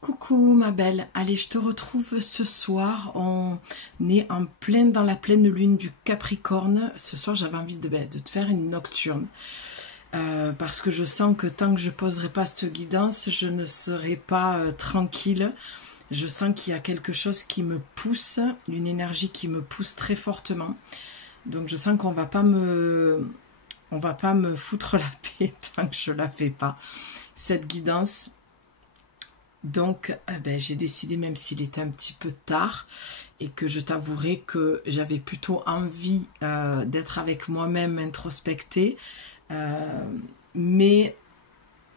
Coucou ma belle, allez je te retrouve ce soir, on est dans la pleine lune du Capricorne. Ce soir j'avais envie de te faire une nocturne, parce que je sens que tant que je poserai pas cette guidance, je ne serai pas tranquille. Je sens qu'il y a quelque chose qui me pousse, une énergie qui me pousse très fortement. Donc je sens qu'on va pas me foutre la paix tant que je la fais pas, cette guidance. Donc j'ai décidé, même s'il était un petit peu tard et que je t'avouerai que j'avais plutôt envie d'être avec moi-même introspectée, mais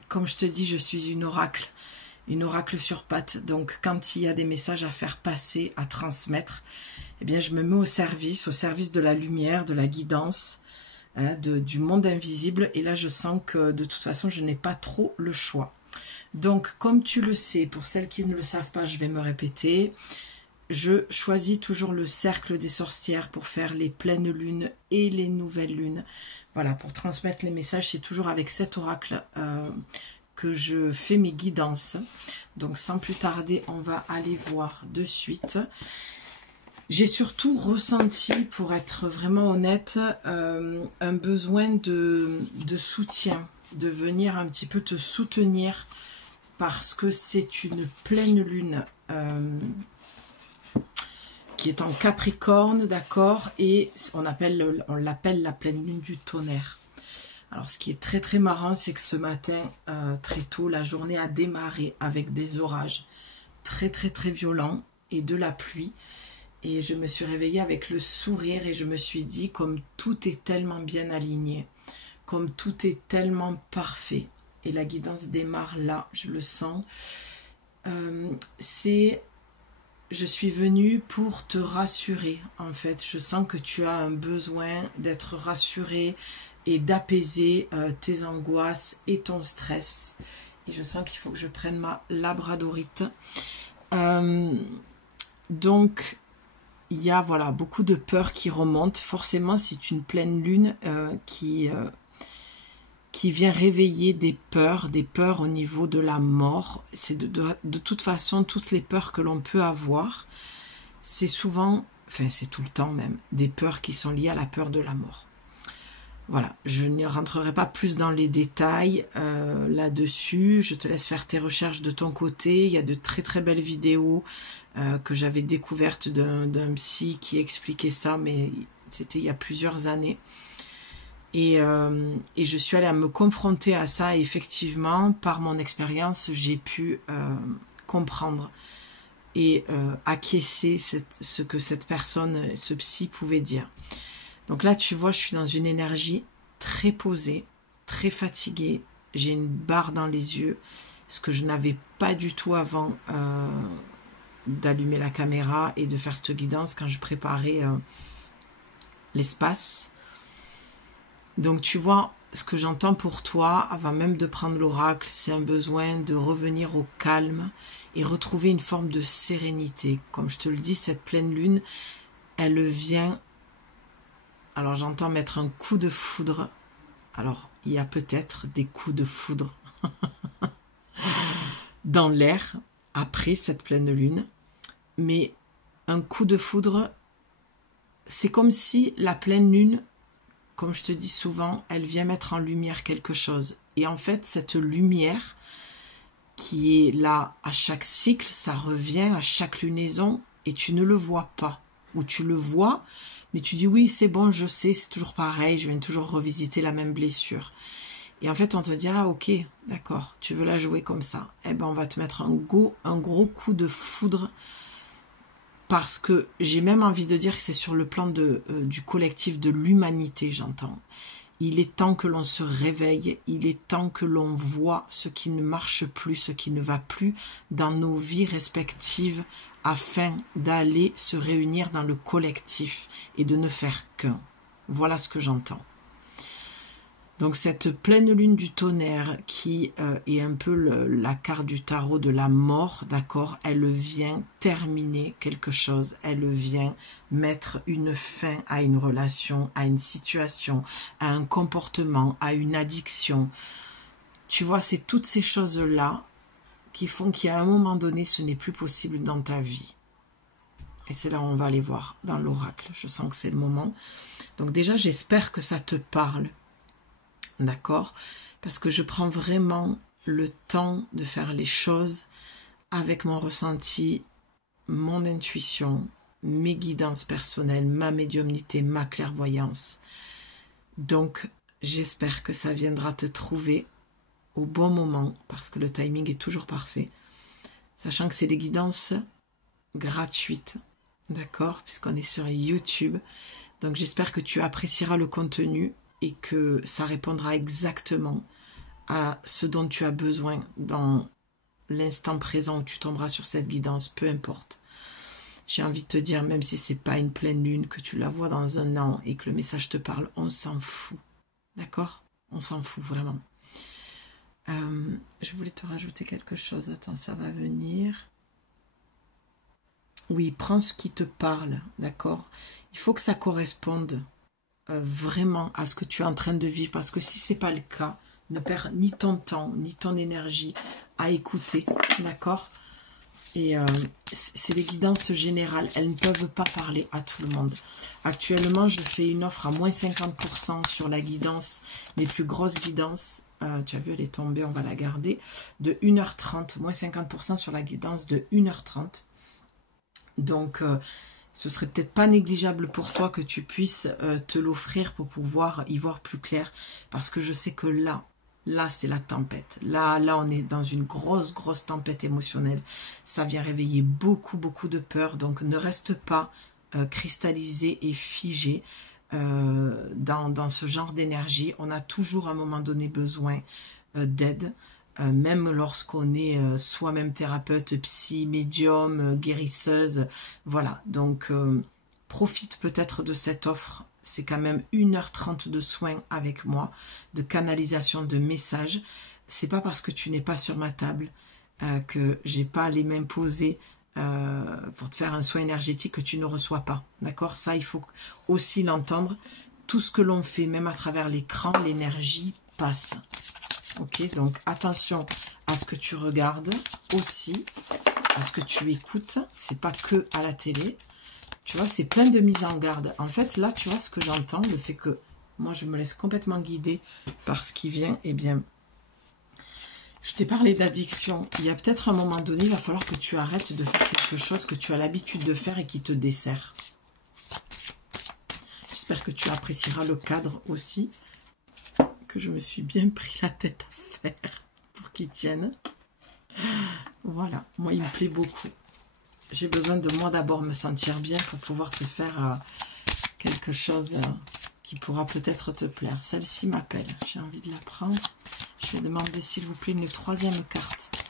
comme je te dis, je suis une oracle sur pattes. Donc quand il y a des messages à faire passer, à transmettre, eh bien je me mets au service de la lumière, de la guidance, du monde invisible. Et là je sens que de toute façon je n'ai pas trop le choix. Donc, comme tu le sais, pour celles qui ne le savent pas, je vais me répéter, je choisis toujours le cercle des sorcières pour faire les pleines lunes et les nouvelles lunes. Voilà, pour transmettre les messages, c'est toujours avec cet oracle que je fais mes guidances. Donc, sans plus tarder, on va aller voir de suite. J'ai surtout ressenti, pour être vraiment honnête, un besoin de soutien, de venir un petit peu te soutenir, parce que c'est une pleine lune qui est en Capricorne, d'accord, et on l'appelle la pleine lune du tonnerre. Alors ce qui est très très marrant, c'est que ce matin, très tôt, la journée a démarré avec des orages très très très violents et de la pluie, et je me suis réveillée avec le sourire et je me suis dit, comme tout est tellement bien aligné, comme tout est tellement parfait. Et la guidance démarre là, je le sens. Je suis venue pour te rassurer, en fait. Je sens que tu as un besoin d'être rassuré et d'apaiser tes angoisses et ton stress. Et je sens qu'il faut que je prenne ma labradorite. Donc, il y a voilà, beaucoup de peurs qui remontent. Forcément, c'est une pleine lune qui vient réveiller des peurs au niveau de la mort. C'est de toute façon, toutes les peurs que l'on peut avoir, c'est souvent, enfin c'est tout le temps même, des peurs qui sont liées à la peur de la mort. Voilà, je ne rentrerai pas plus dans les détails là-dessus, je te laisse faire tes recherches de ton côté. Il y a de très très belles vidéos que j'avais découvertes d'un psy qui expliquait ça, mais c'était il y a plusieurs années. Et je suis allée me confronter à ça, et effectivement, par mon expérience, j'ai pu comprendre et acquiescer ce que cette personne, ce psy pouvait dire. Donc là, tu vois, je suis dans une énergie très posée, très fatiguée. J'ai une barre dans les yeux, ce que je n'avais pas du tout avant d'allumer la caméra et de faire cette guidance quand je préparais l'espace. Donc tu vois, ce que j'entends pour toi, avant même de prendre l'oracle, c'est un besoin de revenir au calme et retrouver une forme de sérénité. Comme je te le dis, cette pleine lune, elle vient... Alors j'entends mettre un coup de foudre. Alors il y a peut-être des coups de foudre dans l'air après cette pleine lune. Mais un coup de foudre, c'est comme si la pleine lune... Comme je te dis souvent, elle vient mettre en lumière quelque chose. Et en fait, cette lumière qui est là à chaque cycle, ça revient à chaque lunaison et tu ne le vois pas. Ou tu le vois, mais tu dis oui, c'est bon, je sais, c'est toujours pareil, je viens toujours revisiter la même blessure. Et en fait, on te dit, ah ok, d'accord, tu veux la jouer comme ça. Eh ben, on va te mettre un gros coup de foudre. Parce que j'ai même envie de dire que c'est sur le plan du collectif, de l'humanité, j'entends. Il est temps que l'on se réveille, il est temps que l'on voit ce qui ne marche plus, ce qui ne va plus dans nos vies respectives, afin d'aller se réunir dans le collectif et de ne faire qu'un. Voilà ce que j'entends. Donc cette pleine lune du tonnerre qui est un peu la carte du tarot de la mort, d'accord, elle vient terminer quelque chose, elle vient mettre une fin à une relation, à une situation, à un comportement, à une addiction. Tu vois, c'est toutes ces choses-là qui font qu'à un moment donné, ce n'est plus possible dans ta vie. Et c'est là où on va aller voir dans l'oracle. Je sens que c'est le moment. Donc déjà, j'espère que ça te parle. D'accord? Parce que je prends vraiment le temps de faire les choses avec mon ressenti, mon intuition, mes guidances personnelles, ma médiumnité, ma clairvoyance. Donc, j'espère que ça viendra te trouver au bon moment, parce que le timing est toujours parfait, sachant que c'est des guidances gratuites, d'accord, puisqu'on est sur YouTube. Donc, j'espère que tu apprécieras le contenu et que ça répondra exactement à ce dont tu as besoin dans l'instant présent où tu tomberas sur cette guidance, peu importe. J'ai envie de te dire, même si c'est pas une pleine lune, que tu la vois dans un an et que le message te parle, on s'en fout. D'accord? On s'en fout vraiment. Je voulais te rajouter quelque chose. Attends, ça va venir. Oui, prends ce qui te parle, d'accord? Il faut que ça corresponde vraiment à ce que tu es en train de vivre, parce que si c'est pas le cas, ne perds ni ton temps, ni ton énergie à écouter, d'accord? Et c'est des guidances générales, elles ne peuvent pas parler à tout le monde. Actuellement, je fais une offre à moins 50% sur la guidance, les plus grosses guidances. Tu as vu, elle est tombée, on va la garder. De 1h30, moins 50% sur la guidance de 1h30. Donc, ce serait peut-être pas négligeable pour toi que tu puisses te l'offrir pour pouvoir y voir plus clair. Parce que je sais que là, c'est la tempête. Là, on est dans une grosse tempête émotionnelle. Ça vient réveiller beaucoup de peur. Donc, ne reste pas cristallisé et figé dans ce genre d'énergie. On a toujours à un moment donné besoin d'aide. Même lorsqu'on est soi-même thérapeute, psy, médium, guérisseuse. Voilà. Donc, profite peut-être de cette offre. C'est quand même 1h30 de soins avec moi, de canalisation de messages. C'est pas parce que tu n'es pas sur ma table que j'ai pas les mains posées pour te faire un soin énergétique que tu ne reçois pas. D'accord? Ça, il faut aussi l'entendre. Tout ce que l'on fait, même à travers l'écran, l'énergie passe. Ok? Donc, attention à ce que tu regardes aussi, à ce que tu écoutes. C'est pas que à la télé. Tu vois, c'est plein de mise en garde. En fait, là, tu vois ce que j'entends, le fait que moi, je me laisse complètement guider par ce qui vient. Eh bien, je t'ai parlé d'addiction. Il y a peut-être un moment donné, il va falloir que tu arrêtes de faire quelque chose que tu as l'habitude de faire et qui te dessert. J'espère que tu apprécieras le cadre aussi, que je me suis bien pris la tête à faire pour qu'il tienne. Voilà, moi, il me plaît beaucoup. J'ai besoin de moi d'abord me sentir bien pour pouvoir te faire quelque chose qui pourra peut-être te plaire. Celle-ci m'appelle. J'ai envie de la prendre. Je vais demander s'il vous plaît une troisième carte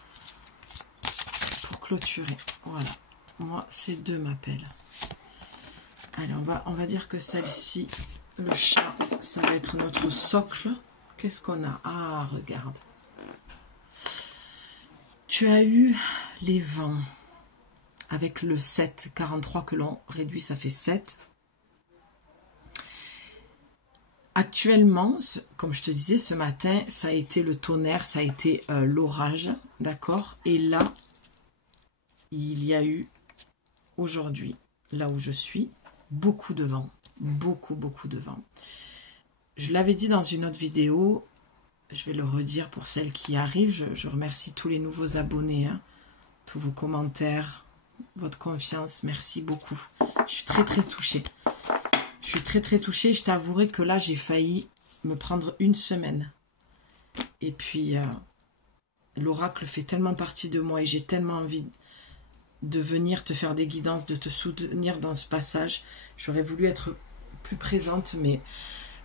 pour clôturer. Voilà. Moi, ces deux m'appellent. Allez, on va dire que celle-ci, le chat, ça va être notre socle. Qu'est-ce qu'on a? Ah, regarde. Tu as eu les vents. Avec le 7, 43 que l'on réduit, ça fait 7. Actuellement, comme je te disais, ce matin, ça a été le tonnerre, ça a été l'orage, d'accord? Et là, il y a eu, aujourd'hui, là où je suis, beaucoup de vent. Beaucoup de vent. Je l'avais dit dans une autre vidéo, je vais le redire pour celles qui arrivent. Je remercie tous les nouveaux abonnés, hein, tous vos commentaires, votre confiance, merci beaucoup. Je suis très touchée. Je suis très touchée. Je t'avouerai que là, j'ai failli me prendre une semaine. Et puis, l'oracle fait tellement partie de moi et j'ai tellement envie de venir te faire des guidances, de te soutenir dans ce passage. J'aurais voulu être plus présente, mais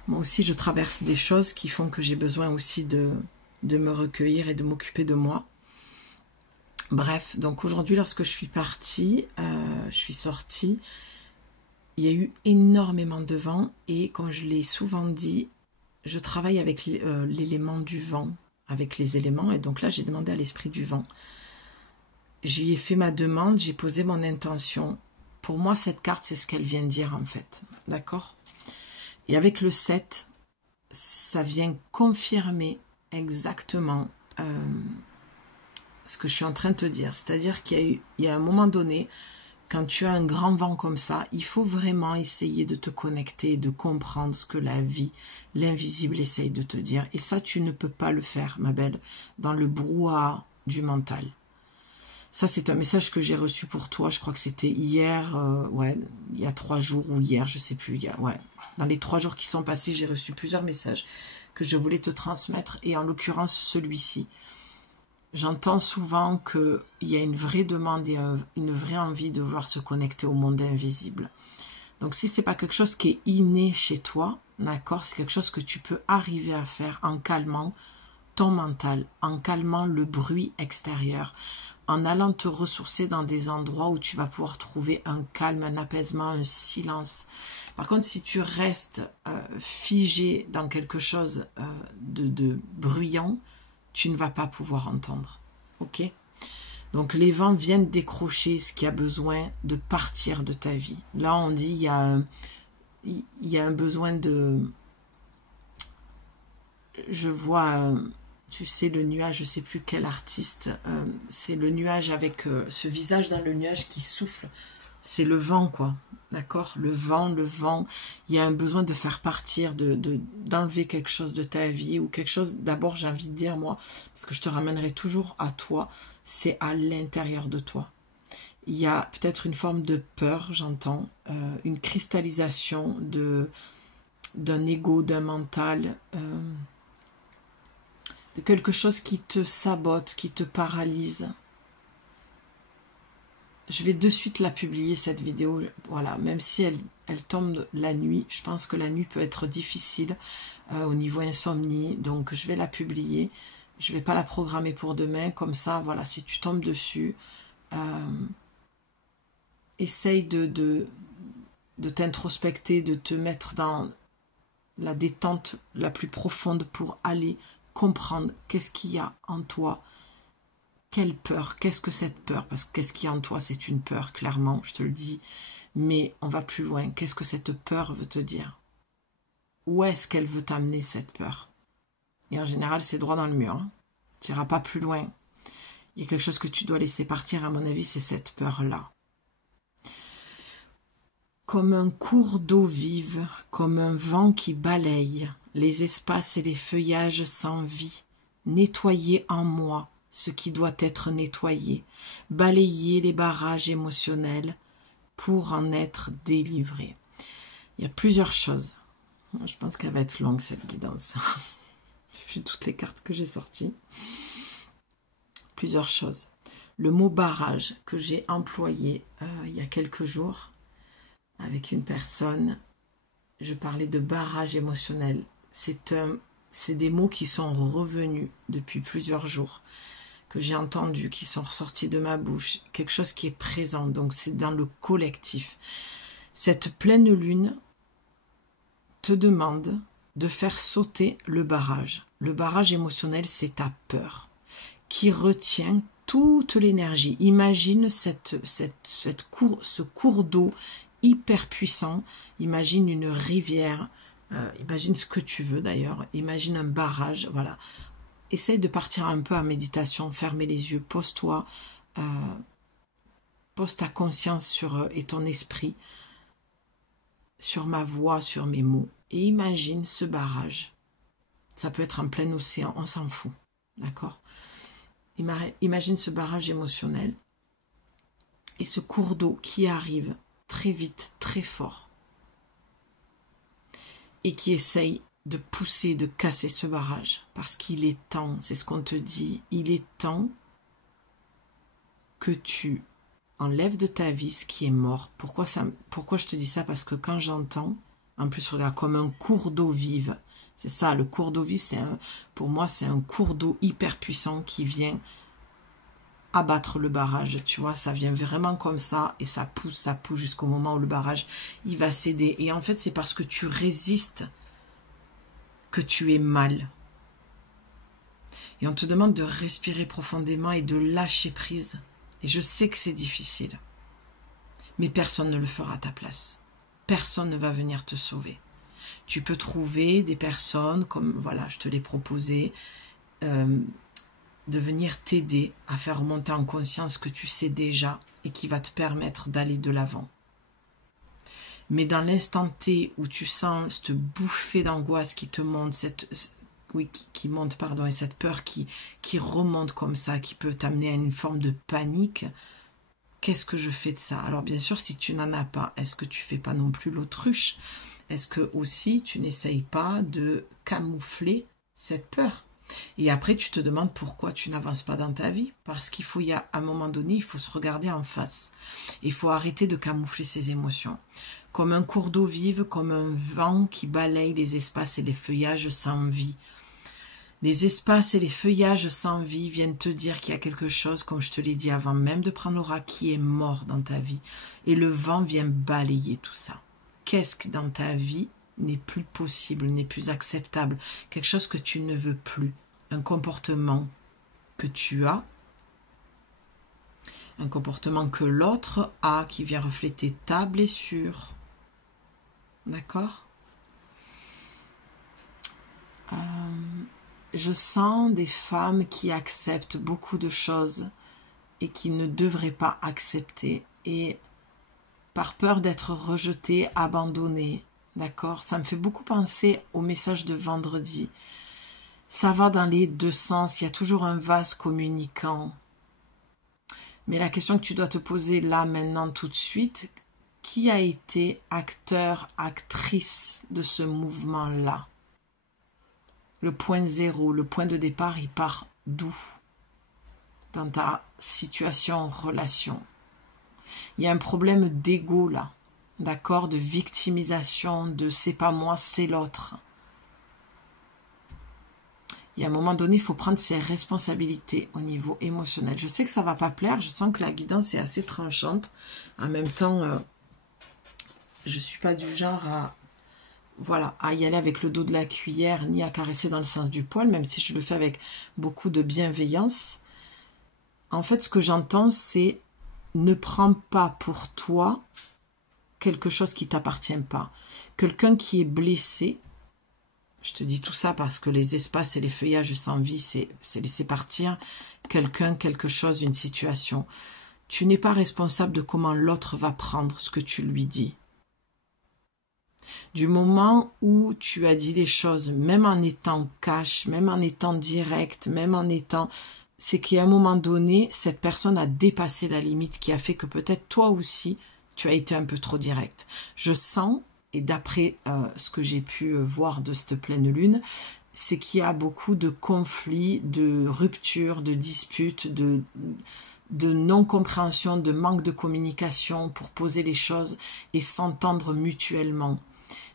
moi aussi, je traverse des choses qui font que j'ai besoin aussi de me recueillir et de m'occuper de moi. Bref, donc aujourd'hui, lorsque je suis partie, je suis sortie, il y a eu énormément de vent et comme je l'ai souvent dit, je travaille avec l'élément du vent, avec les éléments. Et donc là, j'ai demandé à l'esprit du vent. J'y ai fait ma demande, j'ai posé mon intention. Pour moi, cette carte, c'est ce qu'elle vient dire en fait. D'accord? Et avec le 7, ça vient confirmer exactement ce que je suis en train de te dire. C'est-à-dire qu'il y a un moment donné, quand tu as un grand vent comme ça, il faut vraiment essayer de te connecter, de comprendre ce que la vie, l'invisible essaye de te dire. Et ça, tu ne peux pas le faire, ma belle, dans le brouhaha du mental. Ça, c'est un message que j'ai reçu pour toi. Je crois que c'était hier, ouais, il y a 3 jours ou hier, je sais plus. Ouais, dans les 3 jours qui sont passés, j'ai reçu plusieurs messages que je voulais te transmettre. Et en l'occurrence, celui-ci. J'entends souvent qu'il y a une vraie demande et une vraie envie de vouloir se connecter au monde invisible. Donc, si c'est pas quelque chose qui est inné chez toi, d'accord, c'est quelque chose que tu peux arriver à faire en calmant ton mental, en calmant le bruit extérieur, en allant te ressourcer dans des endroits où tu vas pouvoir trouver un calme, un apaisement, un silence. Par contre, si tu restes figé dans quelque chose de bruyant, tu ne vas pas pouvoir entendre. Ok? Donc, les vents viennent décrocher ce qui a besoin de partir de ta vie. Là, on dit il y a un besoin de... Je vois... tu sais, le nuage, je ne sais plus quel artiste, c'est le nuage avec ce visage dans le nuage qui souffle. C'est le vent, quoi. D'accord? Le vent. Il y a un besoin de faire partir, d'enlever quelque chose de ta vie ou quelque chose, d'abord, j'ai envie de dire, moi, parce que je te ramènerai toujours à toi, c'est à l'intérieur de toi. Il y a peut-être une forme de peur, j'entends, une cristallisation d'un ego, d'un mental, de quelque chose qui te sabote, qui te paralyse. Je vais de suite la publier, cette vidéo. Voilà, même si elle tombe la nuit, je pense que la nuit peut être difficile au niveau insomnie. Donc, je vais la publier. Je ne vais pas la programmer pour demain. Comme ça, voilà, si tu tombes dessus, essaye de t'introspecter, de te mettre dans la détente la plus profonde pour aller comprendre qu'est-ce qu'il y a en toi. Quelle peur? Qu'est-ce que cette peur? Parce que qu'est-ce qu'il y a en toi? C'est une peur, clairement, je te le dis. Mais on va plus loin. Qu'est-ce que cette peur veut te dire? Où est-ce qu'elle veut t'amener, cette peur? Et en général, c'est droit dans le mur. Hein. Tu n'iras pas plus loin. Il y a quelque chose que tu dois laisser partir, à mon avis, c'est cette peur-là. Comme un cours d'eau vive, comme un vent qui balaye les espaces et les feuillages sans vie, nettoyer en moi ce qui doit être nettoyé, balayer les barrages émotionnels pour en être délivré. Il y a plusieurs choses. Je pense qu'elle va être longue, cette guidance. Vu toutes les cartes que j'ai sorties. Plusieurs choses. Le mot barrage que j'ai employé il y a quelques jours avec une personne, je parlais de barrage émotionnel. C'est des mots qui sont revenus depuis plusieurs jours, que j'ai entendus, qui sont ressortis de ma bouche, quelque chose qui est présent, donc c'est dans le collectif. Cette pleine lune te demande de faire sauter le barrage. Le barrage émotionnel, c'est ta peur, qui retient toute l'énergie. Imagine ce cours d'eau hyper puissant, imagine une rivière, imagine ce que tu veux d'ailleurs, imagine un barrage, voilà. Essaye de partir un peu en méditation, fermez les yeux, pose-toi, pose ta conscience et ton esprit sur ma voix, sur mes mots, et imagine ce barrage. Ça peut être en plein océan, on s'en fout, d'accord? Imagine ce barrage émotionnel et ce cours d'eau qui arrive très vite, très fort, et qui essaye de pousser, de casser ce barrage, parce qu'il est temps, c'est ce qu'on te dit, il est temps que tu enlèves de ta vie ce qui est mort. Pourquoi je te dis ça? Parce que quand j'entends, en plus regarde, comme un cours d'eau vive, c'est ça, le cours d'eau vive, pour moi c'est un cours d'eau hyper puissant qui vient abattre le barrage, tu vois, ça vient vraiment comme ça, et ça pousse jusqu'au moment où le barrage, il va céder. Et en fait, c'est parce que tu résistes que tu es mal. Et on te demande de respirer profondément et de lâcher prise. Et je sais que c'est difficile, mais personne ne le fera à ta place. Personne ne va venir te sauver. Tu peux trouver des personnes, comme, voilà, je te l'ai proposé, de venir t'aider à faire remonter en conscience ce que tu sais déjà et qui va te permettre d'aller de l'avant. Mais dans l'instant T où tu sens cette bouffée d'angoisse qui te monte, qui monte, pardon, et cette peur qui remonte comme ça, qui peut t'amener à une forme de panique, qu'est-ce que je fais de ça? Alors bien sûr, si tu n'en as pas, est-ce que tu fais pas non plus l'autruche? Est-ce que aussi tu n'essayes pas de camoufler cette peur? Et après, tu te demandes pourquoi tu n'avances pas dans ta vie. Parce à un moment donné, il faut se regarder en face. Il faut arrêter de camoufler ses émotions. Comme un cours d'eau vive, comme un vent qui balaye les espaces et les feuillages sans vie. Les espaces et les feuillages sans vie viennent te dire qu'il y a quelque chose, comme je te l'ai dit avant même de prendre l'aura, qui est mort dans ta vie. Et le vent vient balayer tout ça. Qu'est-ce que dans ta vie n'est plus possible, n'est plus acceptable, quelque chose que tu ne veux plus, un comportement que tu as, un comportement que l'autre a, qui vient refléter ta blessure. D'accord? Je sens des femmes qui acceptent beaucoup de choses et qui ne devraient pas accepter, et par peur d'être rejetées, abandonnées. D'accord? Ça me fait beaucoup penser au message de vendredi. Ça va dans les deux sens, il y a toujours un vase communicant. Mais la question que tu dois te poser là, maintenant, tout de suite, qui a été acteur, actrice de ce mouvement-là? Le point zéro, le point de départ, il part d'où? Dans ta situation, relation. Il y a un problème d'ego là. D'accord, de victimisation, de c'est pas moi, c'est l'autre. Il y a un moment donné, il faut prendre ses responsabilités au niveau émotionnel. Je sais que ça ne va pas plaire, je sens que la guidance est assez tranchante. En même temps, je ne suis pas du genre à y aller avec le dos de la cuillère, ni à caresser dans le sens du poil, même si je le fais avec beaucoup de bienveillance. En fait, ce que j'entends, c'est ne prends pas pour toi quelque chose qui ne t'appartient pas. Quelqu'un qui est blessé, je te dis tout ça parce que les espaces et les feuillages sans vie, c'est laisser partir quelqu'un, quelque chose, une situation. Tu n'es pas responsable de comment l'autre va prendre ce que tu lui dis. Du moment où tu as dit les choses, même en étant cash, même en étant direct, même en étant... c'est qu'à un moment donné, cette personne a dépassé la limite qui a fait que peut-être toi aussi, tu as été un peu trop direct. Je sens, et d'après ce que j'ai pu voir de cette pleine lune, c'est qu'il y a beaucoup de conflits, de ruptures, de disputes, de non-compréhension, de manque de communication pour poser les choses et s'entendre mutuellement.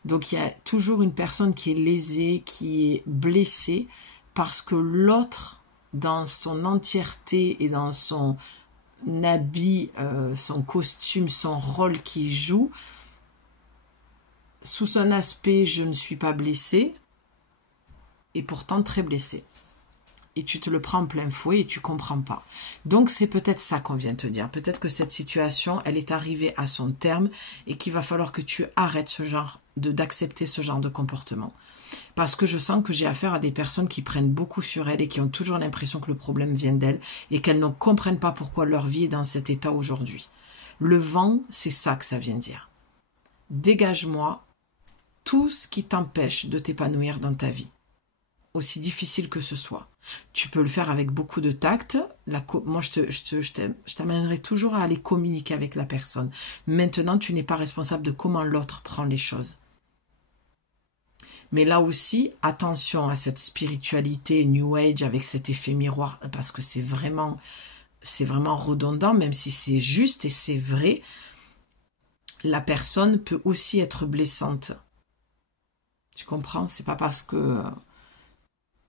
Donc il y a toujours une personne qui est lésée, qui est blessée, parce que l'autre, dans son entièreté et dans son habit, son costume, son rôle qu'il joue, sous son aspect, je ne suis pas blessée, et pourtant très blessée. Et tu te le prends en plein fouet et tu comprends pas. Donc c'est peut-être ça qu'on vient te dire. Peut-être que cette situation, elle est arrivée à son terme et qu'il va falloir que tu arrêtes d'accepter ce genre de comportement. Parce que je sens que j'ai affaire à des personnes qui prennent beaucoup sur elles et qui ont toujours l'impression que le problème vient d'elles et qu'elles ne comprennent pas pourquoi leur vie est dans cet état aujourd'hui. Le vent, c'est ça que ça vient dire. Dégage-moi tout ce qui t'empêche de t'épanouir dans ta vie, aussi difficile que ce soit. Tu peux le faire avec beaucoup de tact. Moi, je t'amènerai toujours à aller communiquer avec la personne. Maintenant, tu n'es pas responsable de comment l'autre prend les choses. Mais là aussi, attention à cette spiritualité New Age avec cet effet miroir, parce que c'est vraiment redondant, même si c'est juste et c'est vrai. La personne peut aussi être blessante. Tu comprends? C'est pas parce que...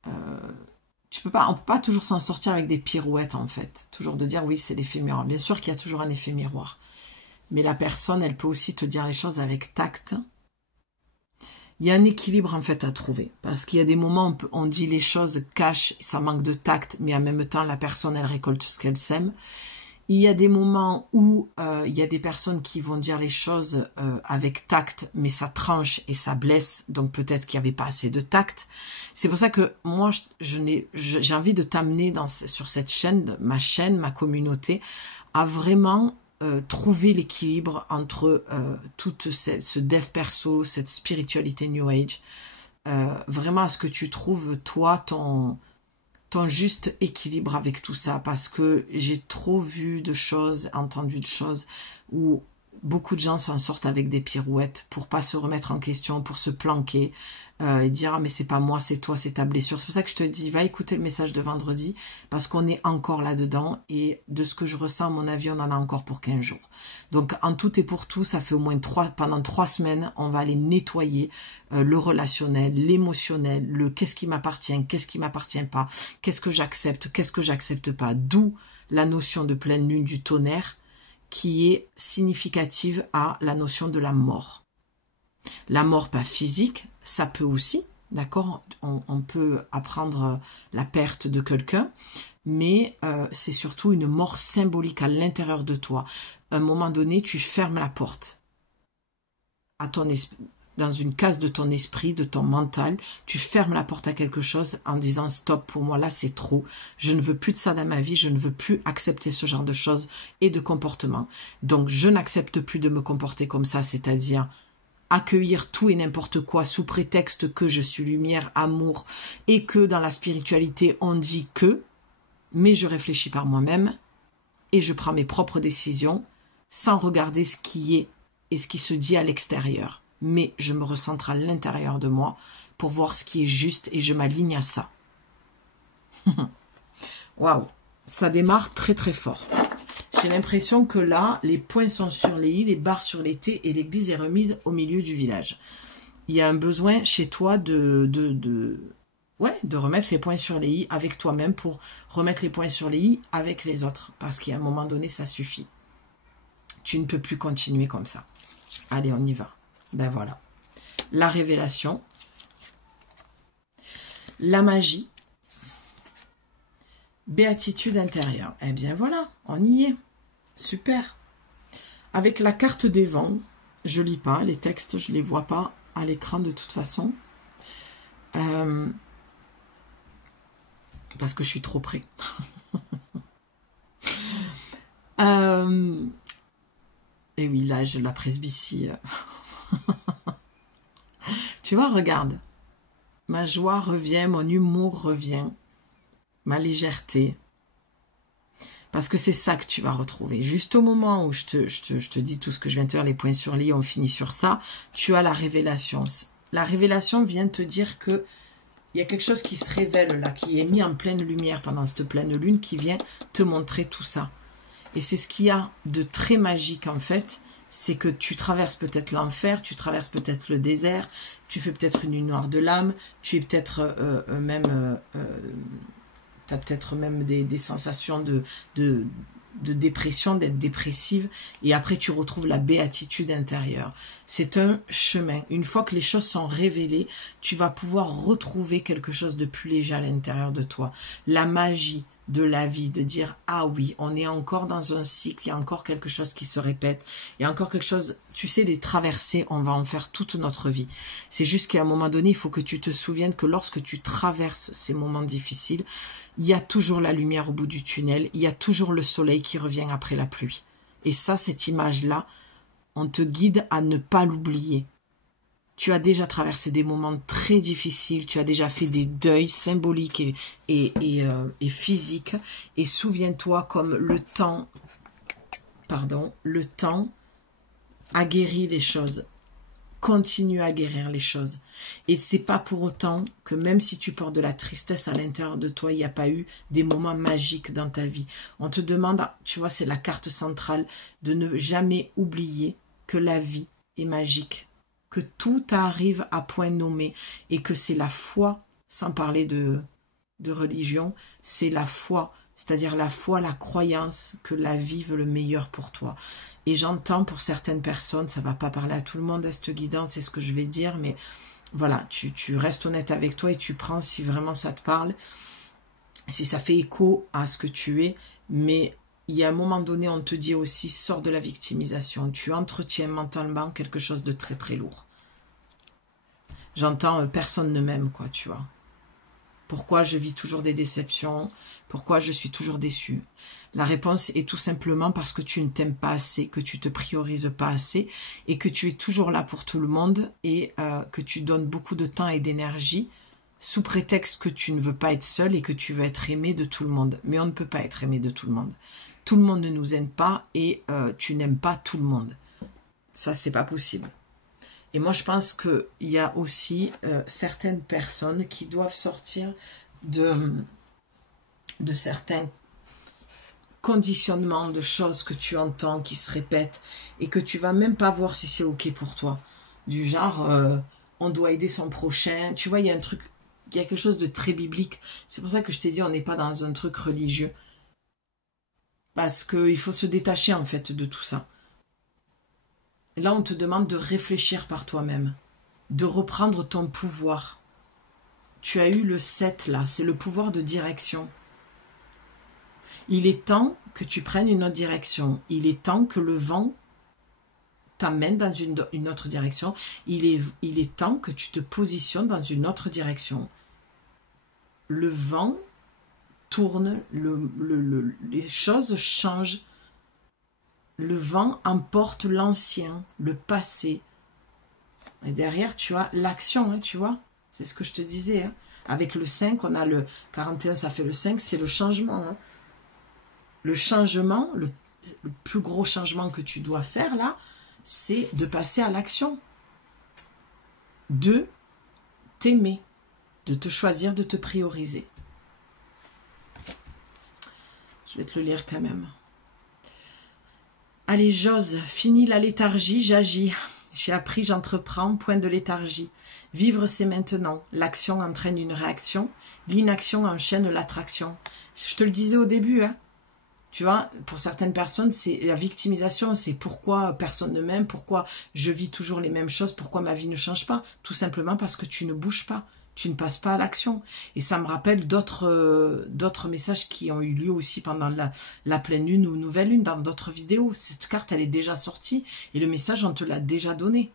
on peut pas toujours s'en sortir avec des pirouettes, en fait. Toujours de dire, oui, c'est l'effet miroir. Bien sûr qu'il y a toujours un effet miroir. Mais la personne, elle peut aussi te dire les choses avec tact. Il y a un équilibre en fait à trouver, parce qu'il y a des moments où on dit les choses cash, ça manque de tact, mais en même temps la personne elle récolte ce qu'elle sème. Il y a des moments où il y a des personnes qui vont dire les choses avec tact, mais ça tranche et ça blesse, donc peut-être qu'il n'y avait pas assez de tact. C'est pour ça que moi, j'ai envie de t'amener sur cette chaîne, ma communauté, à vraiment trouver l'équilibre entre tout ce dev perso, cette spiritualité New Age, vraiment à ce que tu trouves, toi, ton juste équilibre avec tout ça, parce que j'ai trop vu de choses, entendu de choses où beaucoup de gens s'en sortent avec des pirouettes pour pas se remettre en question, pour se planquer et dire « Ah mais c'est pas moi, c'est toi, c'est ta blessure ». C'est pour ça que je te dis, va écouter le message de vendredi, parce qu'on est encore là-dedans et de ce que je ressens, à mon avis, on en a encore pour 15 jours. Donc en tout et pour tout, ça fait au moins pendant 3 semaines, on va aller nettoyer le relationnel, l'émotionnel, le qu'est-ce qui m'appartient pas, qu'est-ce que j'accepte pas, d'où la notion de pleine lune du tonnerre, qui est significative à la notion de la mort. La mort pas physique, ça peut aussi, d'accord, on peut apprendre la perte de quelqu'un, mais c'est surtout une mort symbolique à l'intérieur de toi. À un moment donné, tu fermes la porte à ton esprit, dans une case de ton esprit, de ton mental, tu fermes la porte à quelque chose en disant stop, pour moi là c'est trop, je ne veux plus de ça dans ma vie, je ne veux plus accepter ce genre de choses et de comportements. Donc je n'accepte plus de me comporter comme ça, c'est-à-dire accueillir tout et n'importe quoi sous prétexte que je suis lumière, amour, et que dans la spiritualité on dit que, mais je réfléchis par moi-même et je prends mes propres décisions sans regarder ce qui est et ce qui se dit à l'extérieur. Mais je me recentre à l'intérieur de moi pour voir ce qui est juste et je m'aligne à ça. Waouh, ça démarre très très fort. J'ai l'impression que là, les points sont sur les i, les barres sur les t et l'église est remise au milieu du village. Il y a un besoin chez toi de remettre les points sur les i avec toi-même pour remettre les points sur les i avec les autres. Parce qu'à un moment donné, ça suffit. Tu ne peux plus continuer comme ça. Allez, on y va. Ben voilà. La révélation. La magie. Béatitude intérieure. Eh bien voilà, on y est. Super. Avec la carte des vents, je lis pas les textes, je les vois pas à l'écran de toute façon. Parce que je suis trop près. Et oui, là, je la presbytie. Tu vois, regarde. Ma joie revient, mon humour revient, ma légèreté. Parce que c'est ça que tu vas retrouver. Juste au moment où je te dis tout ce que je viens de te dire, les points sur les i, on finit sur ça, tu as la révélation. La révélation vient te dire que il y a quelque chose qui se révèle là, qui est mis en pleine lumière pendant cette pleine lune, qui vient te montrer tout ça. Et c'est ce qu'il y a de très magique en fait, c'est que tu traverses peut-être l'enfer, tu traverses peut-être le désert, tu fais peut-être une nuit noire de l'âme, tu es peut-être tu as peut-être même des sensations de dépression, d'être dépressive, et après tu retrouves la béatitude intérieure. C'est un chemin. Une fois que les choses sont révélées, tu vas pouvoir retrouver quelque chose de plus léger à l'intérieur de toi. La magie de la vie, de dire « Ah oui, on est encore dans un cycle, il y a encore quelque chose qui se répète, il y a encore quelque chose, tu sais, les traversées, on va en faire toute notre vie. » C'est juste qu'à un moment donné, il faut que tu te souviennes que lorsque tu traverses ces moments difficiles, il y a toujours la lumière au bout du tunnel, il y a toujours le soleil qui revient après la pluie. Et ça, cette image-là, on te guide à ne pas l'oublier. Tu as déjà traversé des moments très difficiles, tu as déjà fait des deuils symboliques et physiques. Et souviens-toi comme le temps a guéri les choses, continue à guérir les choses. Et c'est pas pour autant que même si tu portes de la tristesse à l'intérieur de toi, il n'y a pas eu des moments magiques dans ta vie. On te demande, tu vois, c'est la carte centrale, de ne jamais oublier que la vie est magique, que tout arrive à point nommé et que c'est la foi, sans parler de religion, c'est la foi, c'est-à-dire la foi, la croyance que la vie veut le meilleur pour toi. Et j'entends pour certaines personnes, ça va pas parler à tout le monde, à cette guidance, c'est ce que je vais dire, mais voilà, tu restes honnête avec toi et tu prends si vraiment ça te parle, si ça fait écho à ce que tu es, mais il y a un moment donné, on te dit aussi, sors de la victimisation. Tu entretiens mentalement quelque chose de très très lourd. J'entends, personne ne m'aime, quoi, tu vois. Pourquoi je vis toujours des déceptions? Pourquoi je suis toujours déçue? La réponse est tout simplement parce que tu ne t'aimes pas assez, que tu ne te priorises pas assez et que tu es toujours là pour tout le monde et que tu donnes beaucoup de temps et d'énergie sous prétexte que tu ne veux pas être seul et que tu veux être aimé de tout le monde. Mais on ne peut pas être aimé de tout le monde. Tout le monde ne nous aime pas et tu n'aimes pas tout le monde. Ça, c'est pas possible. Et moi, je pense qu'il y a aussi certaines personnes qui doivent sortir de certains conditionnements, de choses que tu entends, qui se répètent, et que tu vas même pas voir si c'est OK pour toi. Du genre, on doit aider son prochain. Tu vois, il y a un truc, il y a quelque chose de très biblique. C'est pour ça que je t'ai dit, on n'est pas dans un truc religieux. Parce qu'il faut se détacher, en fait, de tout ça. Là, on te demande de réfléchir par toi-même, de reprendre ton pouvoir. Tu as eu le 7 là, c'est le pouvoir de direction. Il est temps que tu prennes une autre direction. Il est temps que le vent t'amène dans une autre direction. Il est temps que tu te positionnes dans une autre direction. Le vent tourne, les choses changent. Le vent emporte l'ancien, le passé. Et derrière, tu as l'action, hein, tu vois. C'est ce que je te disais. Hein. Avec le 5, on a le 41, ça fait le 5, c'est le changement. Hein. Le changement, le plus gros changement que tu dois faire là, c'est de passer à l'action. De t'aimer, de te choisir, de te prioriser. Je vais te le lire quand même. Allez, j'ose, fini la léthargie, j'agis. J'ai appris, j'entreprends, point de léthargie. Vivre, c'est maintenant. L'action entraîne une réaction. L'inaction enchaîne l'attraction. Je te le disais au début, hein. Tu vois, pour certaines personnes, c'est la victimisation, c'est pourquoi personne ne m'aime, pourquoi je vis toujours les mêmes choses, pourquoi ma vie ne change pas. Tout simplement parce que tu ne bouges pas, tu ne passes pas à l'action. Et ça me rappelle d'autres messages qui ont eu lieu aussi pendant la pleine lune ou nouvelle lune, dans d'autres vidéos. Cette carte, elle est déjà sortie et le message, on te l'a déjà donné.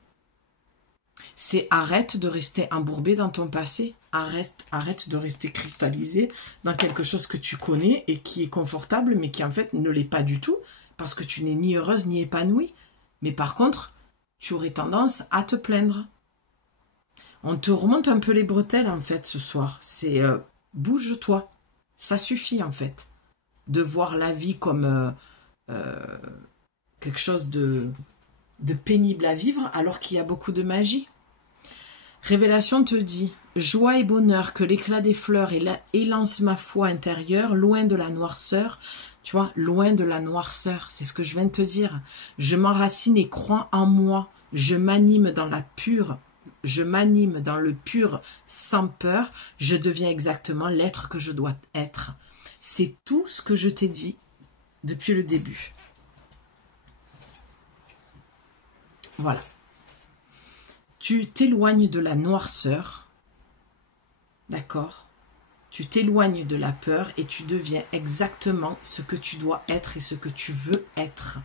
C'est arrête de rester embourbé dans ton passé, arrête de rester cristallisé dans quelque chose que tu connais et qui est confortable, mais qui en fait ne l'est pas du tout, parce que tu n'es ni heureuse ni épanouie. Mais par contre, tu aurais tendance à te plaindre. On te remonte un peu les bretelles en fait ce soir. C'est bouge-toi. Ça suffit en fait de voir la vie comme quelque chose de pénible à vivre alors qu'il y a beaucoup de magie. Révélation te dit « Joie et bonheur, que l'éclat des fleurs élance ma foi intérieure, loin de la noirceur. » Tu vois, loin de la noirceur, c'est ce que je viens de te dire. Je m'enracine et crois en moi. Je m'anime dans le pur sans peur. Je deviens exactement l'être que je dois être. C'est tout ce que je t'ai dit depuis le début. Voilà. Tu t'éloignes de la noirceur, d'accord? Tu t'éloignes de la peur et tu deviens exactement ce que tu dois être et ce que tu veux être.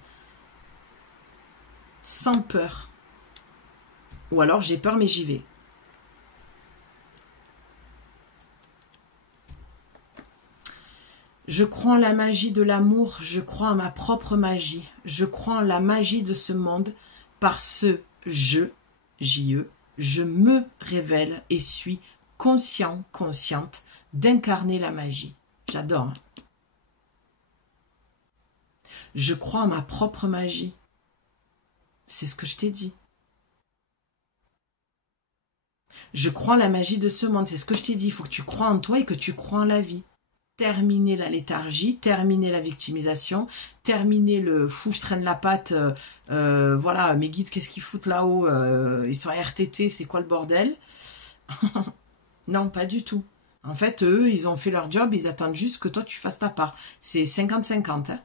Sans peur. Ou alors j'ai peur mais j'y vais. Je crois en la magie de l'amour, je crois en ma propre magie. Je crois en la magie de ce monde parce que je me révèle et suis conscient, consciente d'incarner la magie. J'adore. Je crois en ma propre magie. C'est ce que je t'ai dit. Je crois en la magie de ce monde. C'est ce que je t'ai dit. Il faut que tu crois en toi et que tu crois en la vie. Terminer la léthargie, terminer la victimisation, terminer le fou, je traîne la patte, voilà, mes guides, qu'est-ce qu'ils foutent là-haut, ils sont à RTT, c'est quoi le bordel? Non, pas du tout. En fait, eux, ils ont fait leur job, ils attendent juste que toi, tu fasses ta part. C'est 50-50. Hein.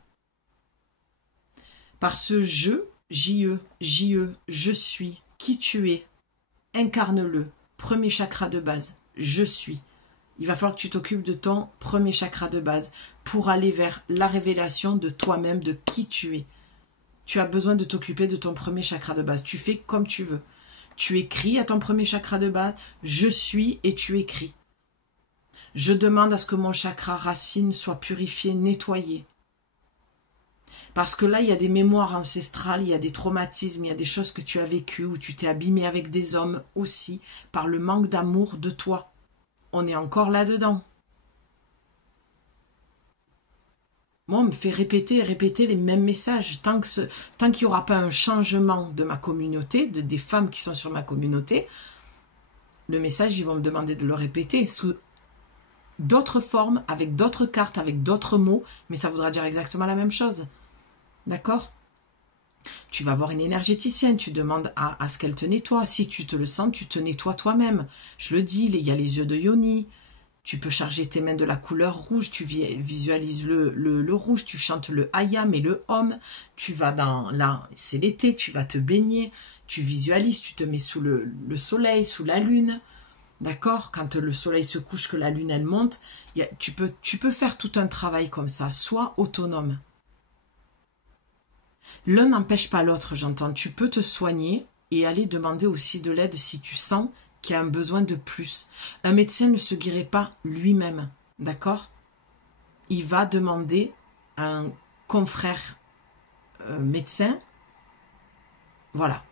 Par ce je suis, qui tu es, incarne-le, premier chakra de base, je suis. Il va falloir que tu t'occupes de ton premier chakra de base. pour aller vers la révélation de toi-même, de qui tu es. Tu as besoin de t'occuper de ton premier chakra de base. Tu fais comme tu veux. Tu écris à ton premier chakra de base, je suis et tu écris. Je demande à ce que mon chakra racine soit purifié, nettoyé. Parce que là, il y a des mémoires ancestrales, il y a des traumatismes, il y a des choses que tu as vécues, où tu t'es abîmé avec des hommes aussi, par le manque d'amour de toi. On est encore là-dedans. Moi, on me fait répéter et répéter les mêmes messages. Tant qu'il n'y aura pas un changement de ma communauté, des femmes qui sont sur ma communauté, le message, ils vont me demander de le répéter sous d'autres formes, avec d'autres cartes, avec d'autres mots, mais ça voudra dire exactement la même chose. D'accord? Tu vas voir une énergéticienne, tu demandes à ce qu'elle te nettoie. Si tu te le sens, tu te nettoies toi-même. Je le dis, il y a les yeux de Yoni. Tu peux charger tes mains de la couleur rouge, tu visualises le rouge, tu chantes le Hayam et le Om. Tu vas là, c'est l'été, tu vas te baigner, tu visualises, tu te mets sous le soleil, sous la lune. D'accord? Quand le soleil se couche, que la lune elle monte, tu peux faire tout un travail comme ça. Sois autonome. L'un n'empêche pas l'autre, j'entends. Tu peux te soigner et aller demander aussi de l'aide si tu sens qu'il y a un besoin de plus. Un médecin ne se guérit pas lui-même, d'accord? Il va demander à un confrère médecin, voilà.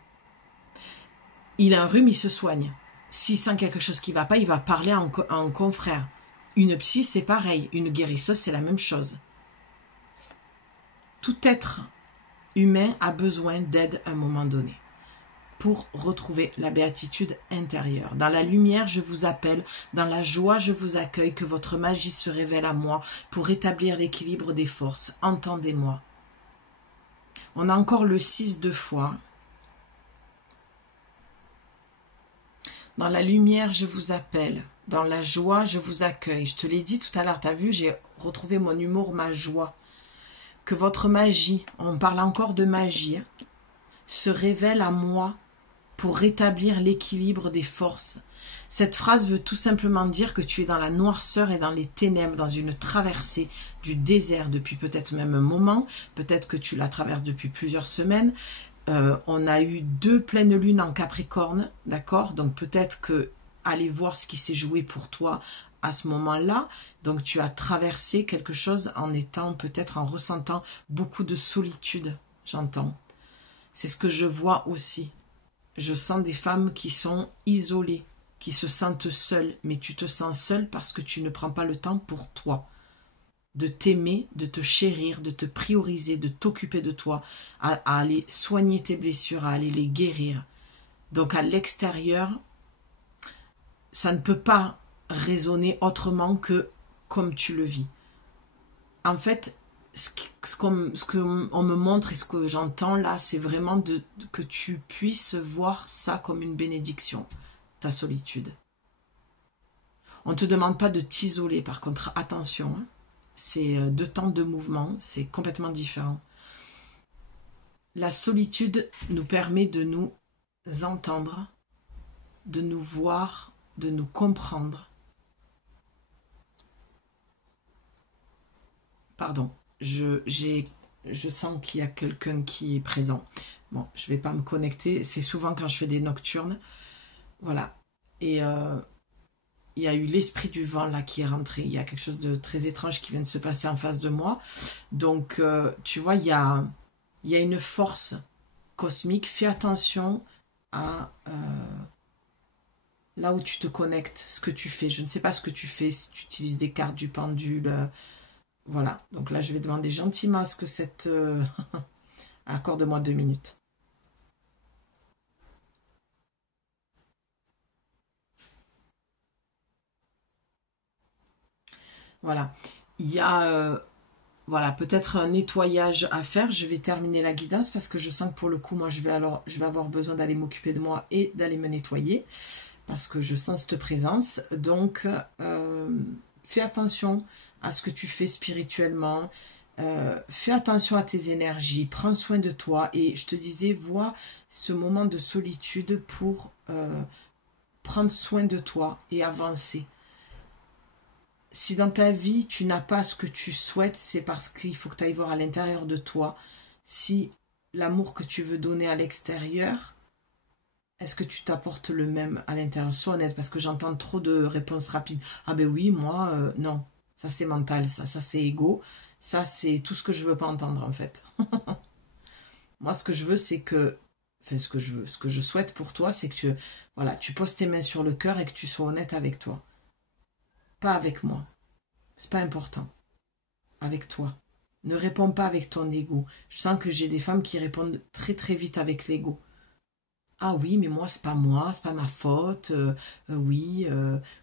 Il a un rhume, il se soigne. S'il sent quelque chose qui ne va pas, il va parler à un confrère. Une psy, c'est pareil. Une guérisseuse, c'est la même chose. Tout être humain a besoin d'aide à un moment donné pour retrouver la béatitude intérieure. Dans la lumière, je vous appelle. Dans la joie, je vous accueille. Que votre magie se révèle à moi pour rétablir l'équilibre des forces. Entendez-moi. On a encore le 6 de foi. Dans la lumière, je vous appelle. Dans la joie, je vous accueille. Je te l'ai dit tout à l'heure, tu as vu, j'ai retrouvé mon humour, ma joie. Que votre magie, on parle encore de magie, se révèle à moi pour rétablir l'équilibre des forces. Cette phrase veut tout simplement dire que tu es dans la noirceur et dans les ténèbres, dans une traversée du désert depuis peut-être même un moment, peut-être que tu la traverses depuis plusieurs semaines. On a eu 2 pleines lunes en Capricorne, d'accord? Donc peut-être que aller voir ce qui s'est joué pour toi à ce moment-là. Donc tu as traversé quelque chose en étant peut-être en ressentant beaucoup de solitude, j'entends. C'est ce que je vois aussi. Je sens des femmes qui sont isolées, qui se sentent seules, mais tu te sens seule parce que tu ne prends pas le temps pour toi. De t'aimer, de te chérir, de te prioriser, de t'occuper de toi, à aller soigner tes blessures, à aller les guérir. Donc à l'extérieur, ça ne peut pas résonner autrement que comme tu le vis. En fait, ce qu'on me montre et ce que j'entends là, c'est vraiment que tu puisses voir ça comme une bénédiction, ta solitude. On ne te demande pas de t'isoler, par contre, attention, hein. C'est 2 temps de mouvement, c'est complètement différent. La solitude nous permet de nous entendre, de nous voir, de nous comprendre. Pardon, je sens qu'il y a quelqu'un qui est présent. Bon, je ne vais pas me connecter, c'est souvent quand je fais des nocturnes. Voilà. Et il y a eu l'esprit du vent là qui est rentré. Il y a quelque chose de très étrange qui vient de se passer en face de moi. Donc, tu vois, il y a une force cosmique. Fais attention à là où tu te connectes, ce que tu fais. Je ne sais pas ce que tu fais, si tu utilises des cartes, du pendule. Voilà. Donc là, je vais demander gentiment à ce que cette... accorde-moi 2 minutes. Voilà. Il y a voilà, peut-être un nettoyage à faire. Je vais terminer la guidance parce que je sens que pour le coup, moi, je vais avoir besoin d'aller m'occuper de moi et d'aller me nettoyer parce que je sens cette présence. Donc, fais attention à ce que tu fais spirituellement. Fais attention à tes énergies. Prends soin de toi. Et je te disais, vois ce moment de solitude pour prendre soin de toi et avancer. si dans ta vie, tu n'as pas ce que tu souhaites, c'est parce qu'il faut que tu ailles voir à l'intérieur de toi si l'amour que tu veux donner à l'extérieur, est-ce que tu t'apportes le même à l'intérieur? Sois honnête, parce que j'entends trop de réponses rapides. Ah ben oui, moi, non. Ça, c'est mental, ça c'est égo. Ça, c'est tout ce que je veux pas entendre, en fait. Moi, ce que je veux, c'est que... Enfin, ce que je souhaite pour toi, c'est que voilà, tu poses tes mains sur le cœur et que tu sois honnête avec toi. Pas avec moi. C'est pas important. Avec toi. Ne réponds pas avec ton ego. Je sens que j'ai des femmes qui répondent très très vite avec l'ego. Ah oui, mais moi, c'est pas ma faute. Oui.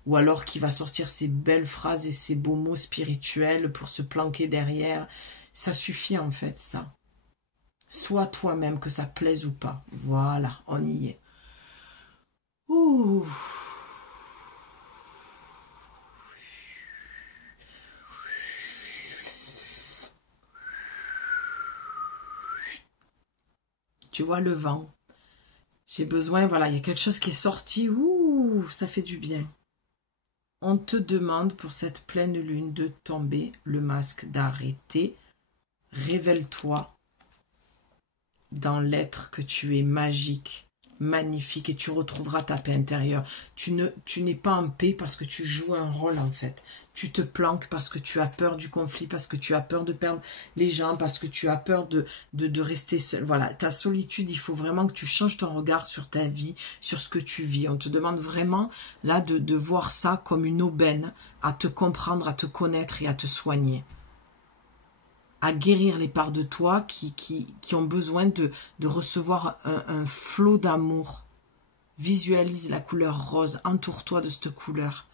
Ou alors qui va sortir ces belles phrases et ces beaux mots spirituels pour se planquer derrière. Ça suffit en fait, ça. Sois toi-même, que ça plaise ou pas. Voilà, on y est. Ouh. Tu vois le vent. J'ai besoin, voilà, il y a quelque chose qui est sorti. Ouh, ça fait du bien. On te demande pour cette pleine lune de tomber le masque, d'arrêter. Révèle-toi dans l'être que tu es, magique, magnifique, et tu retrouveras ta paix intérieure. Tu n'es pas en paix parce que tu joues un rôle en fait. Tu te planques parce que tu as peur du conflit, parce que tu as peur de perdre les gens, parce que tu as peur de rester seul. Voilà, ta solitude, il faut vraiment que tu changes ton regard sur ta vie, sur ce que tu vis. On te demande vraiment là de voir ça comme une aubaine à te comprendre, à te connaître et à te soigner. À guérir les parts de toi qui ont besoin de recevoir un flot d'amour. Visualise la couleur rose, entoure-toi de cette couleur.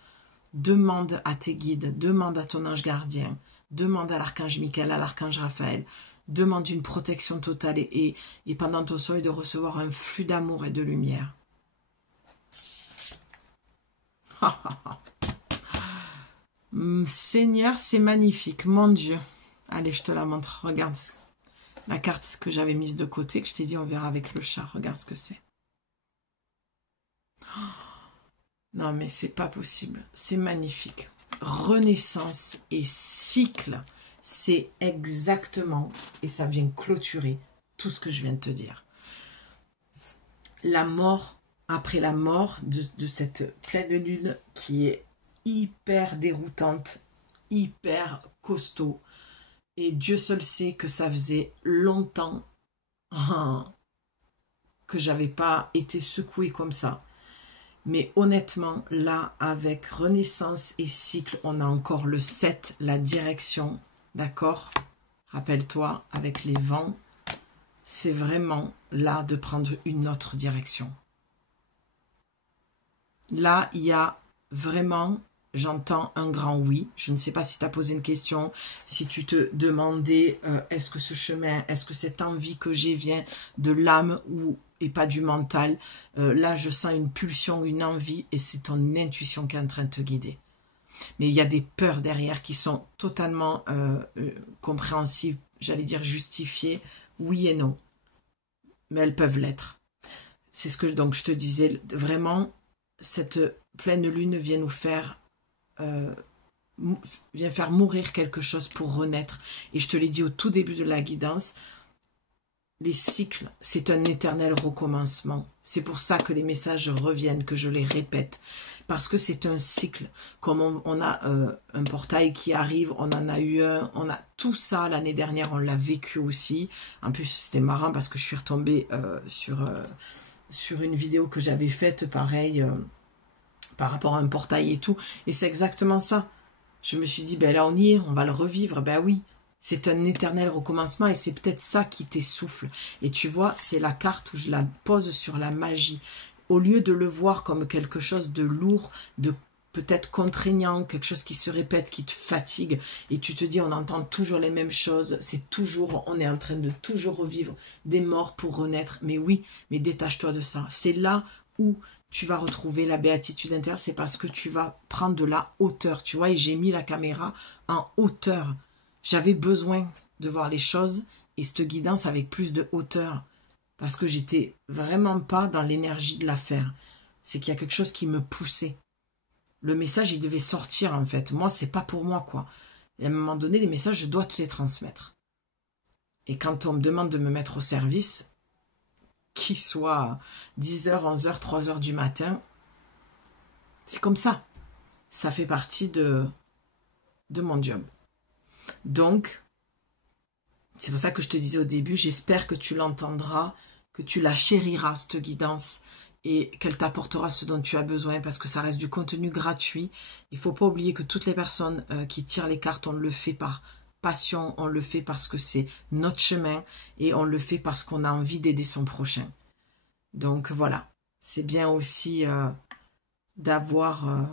Demande à tes guides, demande à ton ange gardien, demande à l'archange Michael, à l'archange Raphaël, demande une protection totale et pendant ton sommeil de recevoir un flux d'amour et de lumière. Seigneur, c'est magnifique, mon Dieu. Allez, je te la montre. Regarde la carte que j'avais mise de côté, que je t'ai dit, on verra avec le chat. Regarde ce que c'est. Oh, non, mais c'est pas possible. C'est magnifique. Renaissance et cycle, c'est exactement, et ça vient clôturer tout ce que je viens de te dire. La mort, après la mort de cette pleine lune qui est hyper déroutante, hyper costaud, et Dieu seul sait que ça faisait longtemps que j'avais pas été secouée comme ça. Mais honnêtement, là, avec Renaissance et Cycle, on a encore le 7, la direction, d'accord? Rappelle-toi, avec les vents, c'est vraiment là de prendre une autre direction. Là, il y a vraiment... J'entends un grand oui. Je ne sais pas si tu as posé une question, si tu te demandais est-ce que ce chemin, est-ce que cette envie que j'ai vient de l'âme et pas du mental. Là, je sens une pulsion, une envie et c'est ton intuition qui est en train de te guider. Mais il y a des peurs derrière qui sont totalement compréhensibles, j'allais dire justifiées, oui et non. Mais elles peuvent l'être. C'est ce que donc je te disais, vraiment, cette pleine lune vient nous faire... vient faire mourir quelque chose pour renaître. Et je te l'ai dit au tout début de la guidance, les cycles, c'est un éternel recommencement. C'est pour ça que les messages reviennent, que je les répète. Parce que c'est un cycle. Comme on a un portail qui arrive, on en a eu un, on a tout ça l'année dernière, on l'a vécu aussi. En plus, c'était marrant parce que je suis retombée sur une vidéo que j'avais faite, pareil... par rapport à un portail et tout. Et c'est exactement ça. Je me suis dit, ben là on y est, on va le revivre. Ben oui, c'est un éternel recommencement et c'est peut-être ça qui t'essouffle. Et tu vois, c'est la carte où je la pose sur la magie. Au lieu de le voir comme quelque chose de lourd, de peut-être contraignant, quelque chose qui se répète, qui te fatigue, et tu te dis, on entend toujours les mêmes choses, c'est toujours, on est en train de toujours revivre des morts pour renaître. Mais oui, mais détache-toi de ça. C'est là où... tu vas retrouver la béatitude intérieure, c'est parce que tu vas prendre de la hauteur, tu vois, et j'ai mis la caméra en hauteur. J'avais besoin de voir les choses et cette guidance avec plus de hauteur, parce que j'étais vraiment pas dans l'énergie de la faire. C'est qu'il y a quelque chose qui me poussait. Le message, il devait sortir, en fait. Moi, c'est pas pour moi, quoi. Et à un moment donné, les messages, je dois te les transmettre. Et quand on me demande de me mettre au service, qu'il soit 10h, 11h, 3h du matin, c'est comme ça. Ça fait partie de mon job. Donc, c'est pour ça que je te disais au début, j'espère que tu l'entendras, que tu la chériras, cette guidance, et qu'elle t'apportera ce dont tu as besoin, parce que ça reste du contenu gratuit. Il ne faut pas oublier que toutes les personnes qui tirent les cartes, on le fait par passion, on le fait parce que c'est notre chemin, et on le fait parce qu'on a envie d'aider son prochain. Donc voilà, c'est bien aussi d'avoir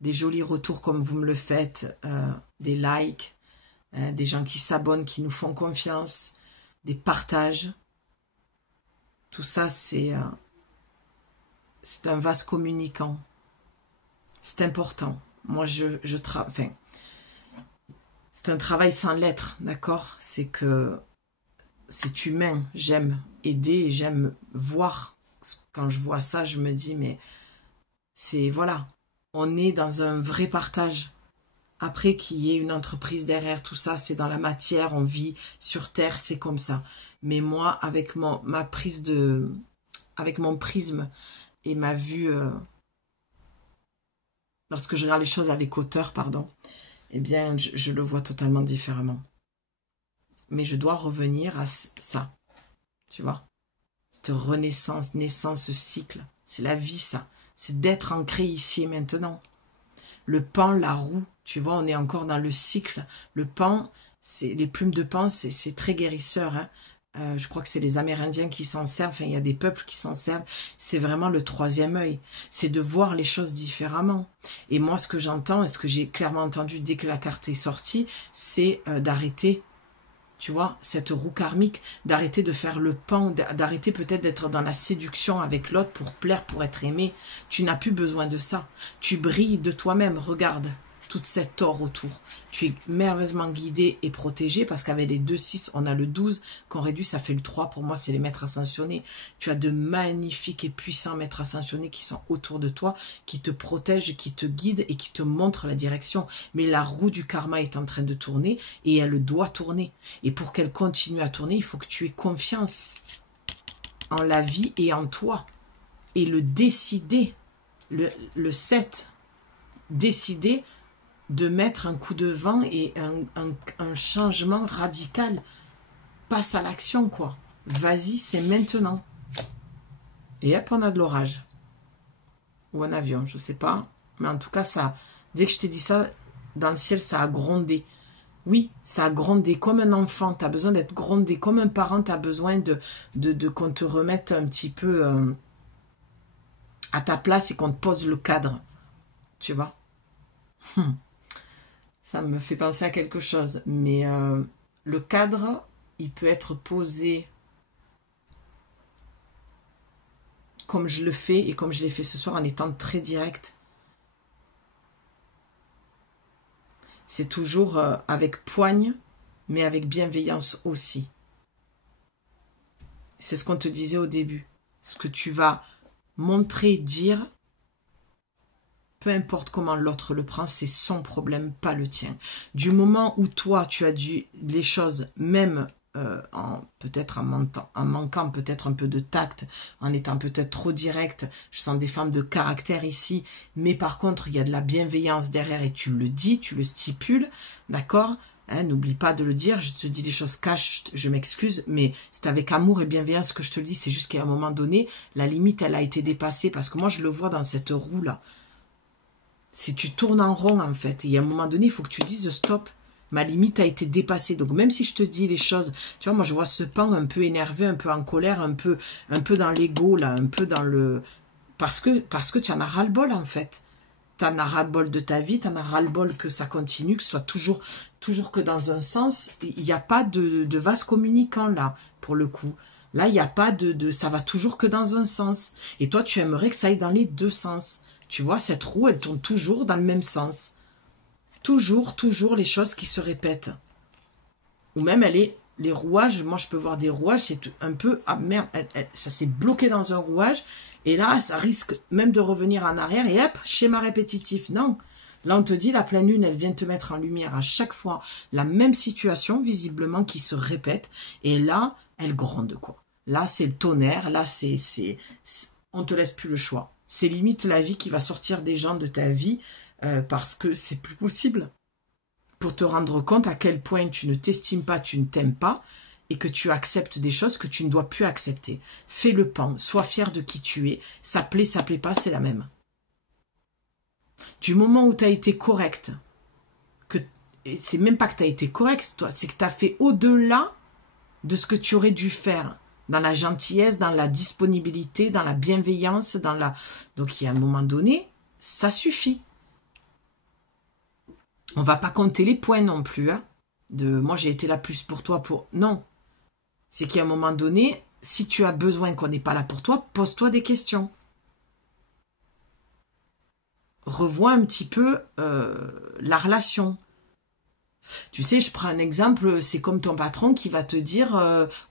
des jolis retours comme vous me le faites, des likes, des gens qui s'abonnent, qui nous font confiance, des partages. Tout ça, c'est un vase communicant. C'est important. Moi, enfin, c'est un travail sans lettres, d'accord? C'est que c'est humain. J'aime aider et j'aime voir. Quand je vois ça, je me dis, mais c'est, voilà, on est dans un vrai partage. Après qu'il y ait une entreprise derrière, tout ça, c'est dans la matière, on vit sur Terre, c'est comme ça. Mais moi, avec avec mon prisme et ma vue, lorsque je regarde les choses avec hauteur, pardon, eh bien, je le vois totalement différemment. Mais je dois revenir à ça, tu vois. Cette renaissance, naissance, ce cycle, c'est la vie, ça. C'est d'être ancré ici et maintenant. Le pan, la roue, tu vois, on est encore dans le cycle. Le pan, les plumes de pan, c'est très guérisseur. Hein. Je crois que c'est les Amérindiens qui s'en servent. Enfin, il y a des peuples qui s'en servent. C'est vraiment le troisième œil. C'est de voir les choses différemment. Et moi, ce que j'entends, et ce que j'ai clairement entendu dès que la carte est sortie, c'est d'arrêter, tu vois, cette roue karmique, d'arrêter de faire le pan, d'arrêter peut-être d'être dans la séduction avec l'autre pour plaire, pour être aimé. Tu n'as plus besoin de ça. Tu brilles de toi-même. Regarde toute cette or autour. Tu es merveilleusement guidé et protégé parce qu'avec les 2-6, on a le 12 qu'on réduit, ça fait le 3. Pour moi, c'est les maîtres ascensionnés. Tu as de magnifiques et puissants maîtres ascensionnés qui sont autour de toi, qui te protègent, qui te guident et qui te montrent la direction. Mais la roue du karma est en train de tourner et elle doit tourner. Et pour qu'elle continue à tourner, il faut que tu aies confiance en la vie et en toi. Et le décider, le 7, décider de mettre un coup de vent et un changement radical. Passe à l'action, quoi. Vas-y, c'est maintenant. Et hop, on a de l'orage. Ou un avion, je sais pas. Mais en tout cas, ça, dès que je t'ai dit ça, dans le ciel, ça a grondé. Oui, ça a grondé comme un enfant. Tu as besoin d'être grondé. Comme un parent, tu as besoin de qu'on te remette un petit peu à ta place et qu'on te pose le cadre. Tu vois? Ça me fait penser à quelque chose. Mais le cadre, il peut être posé comme je le fais et comme je l'ai fait ce soir en étant très direct. C'est toujours avec poigne, mais avec bienveillance aussi. C'est ce qu'on te disait au début. Ce que tu vas montrer, dire, peu importe comment l'autre le prend, c'est son problème, pas le tien. Du moment où toi, tu as dû les choses, même peut-être en manquant peut-être un peu de tact, en étant peut-être trop direct, je sens des femmes de caractère ici, mais par contre, il y a de la bienveillance derrière et tu le dis, tu le stipules, d'accord ? Hein, n'oublie pas de le dire, je te dis les choses cash, je m'excuse, mais c'est avec amour et bienveillance que je te le dis, c'est juste qu'à un moment donné, la limite, elle a été dépassée, parce que moi, je le vois dans cette roue-là. Si tu tournes en rond, en fait, et à un moment donné, il faut que tu dises stop, ma limite a été dépassée. Donc, même si je te dis les choses, tu vois, moi, je vois ce pan un peu énervé, un peu en colère, un peu dans l'ego, là, un peu dans le... Parce que tu en as ras-le-bol, en fait. Tu en as ras-le-bol de ta vie, tu en as ras-le-bol que ça continue, que ce soit toujours que dans un sens. Il n'y a pas de vase communicant, là, pour le coup. Là, il n'y a pas ça va toujours que dans un sens. Et toi, tu aimerais que ça aille dans les deux sens. Tu vois, cette roue, elle tourne toujours dans le même sens. Toujours les choses qui se répètent. Ou même, elle est les rouages, moi je peux voir des rouages, c'est un peu, ah merde, ça s'est bloqué dans un rouage, et là ça risque même de revenir en arrière, et hop, schéma répétitif. Non, là on te dit, la pleine lune, elle vient te mettre en lumière à chaque fois la même situation, visiblement, qui se répète, et là, elle gronde, quoi. Là c'est le tonnerre, là on te laisse plus le choix. C'est limite la vie qui va sortir des gens de ta vie, parce que c'est plus possible. Pour te rendre compte à quel point tu ne t'estimes pas, tu ne t'aimes pas, et que tu acceptes des choses que tu ne dois plus accepter. Fais le pan, sois fier de qui tu es. Ça plaît pas, c'est la même. Du moment où tu as été correct, c'est même pas que tu as été correct, toi, c'est que tu as fait au-delà de ce que tu aurais dû faire, dans la gentillesse, dans la disponibilité, dans la bienveillance, donc il y a un moment donné, ça suffit. On va pas compter les points non plus, hein, moi j'ai été là plus pour toi, non. C'est qu'à un moment donné, si tu as besoin qu'on n'est pas là pour toi, pose-toi des questions. Revois un petit peu la relation. Tu sais, je prends un exemple, c'est comme ton patron qui va te dire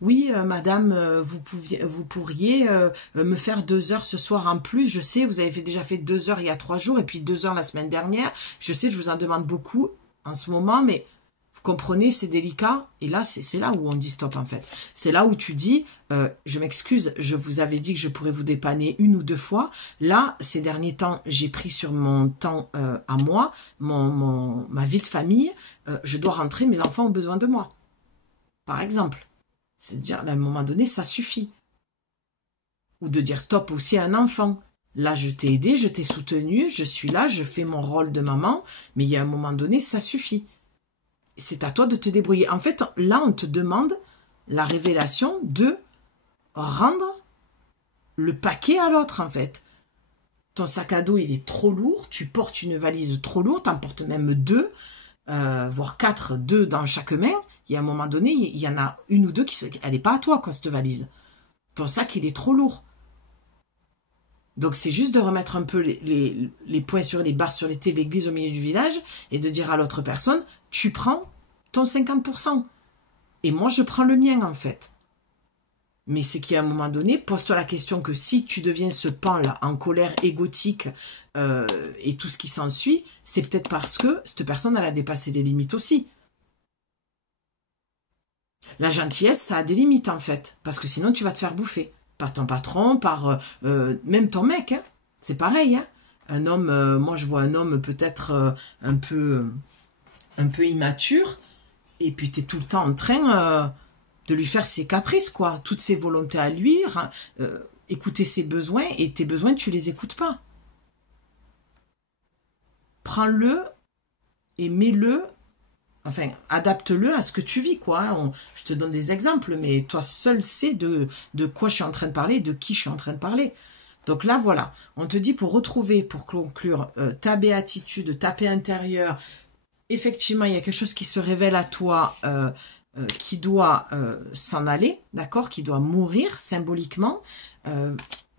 oui, madame, vous pourriez me faire 2 heures ce soir en plus. Je sais, vous avez déjà fait 2 heures il y a 3 jours et puis 2 heures la semaine dernière. Je sais, je vous en demande beaucoup en ce moment, mais vous comprenez, c'est délicat. Et là, c'est là où on dit stop, en fait. C'est là où tu dis, je m'excuse, je vous avais dit que je pourrais vous dépanner 1 ou 2 fois. Là, ces derniers temps, j'ai pris sur mon temps à moi, ma vie de famille. Je dois rentrer, mes enfants ont besoin de moi. Par exemple. C'est-à-dire, à un moment donné, ça suffit. Ou de dire stop aussi à un enfant. Là, je t'ai aidé, je t'ai soutenu, je suis là, je fais mon rôle de maman, mais il y a un moment donné, ça suffit. C'est à toi de te débrouiller. En fait, là, on te demande la révélation de rendre le paquet à l'autre, en fait. Ton sac à dos, il est trop lourd, tu portes une valise trop lourde, t'en portes même 2, voire 4, 2 dans chaque main. Il y a un moment donné, il y en a 1 ou 2 elle n'est pas à toi, quoi, cette valise. Ton sac, il est trop lourd. Donc, c'est juste de remettre un peu les points sur les barres sur les T, l'église au milieu du village, et de dire à l'autre personne, tu prends ton 50%. Et moi, je prends le mien, en fait. Mais c'est qu'à un moment donné, pose-toi la question que si tu deviens ce pan-là, en colère égotique, et tout ce qui s'ensuit, c'est peut-être parce que cette personne, elle a dépassé les limites aussi. La gentillesse, ça a des limites, en fait. Parce que sinon, tu vas te faire bouffer. Par ton patron, par même ton mec. Hein. C'est pareil. Hein. Un homme, moi, je vois un homme peut-être un peu immature. Et puis, tu es tout le temps en train de lui faire ses caprices, quoi. Toutes ses volontés à lui. Écouter ses besoins. Et tes besoins, tu les écoutes pas. Prends-le et mets-le. Enfin, adapte-le à ce que tu vis, quoi. Je te donne des exemples, mais toi seul sais de quoi je suis en train de parler, de qui je suis en train de parler. Donc là, voilà. On te dit pour retrouver, pour conclure, ta béatitude, ta paix intérieure. Effectivement, il y a quelque chose qui se révèle à toi, qui doit s'en aller, d'accord, qui doit mourir symboliquement.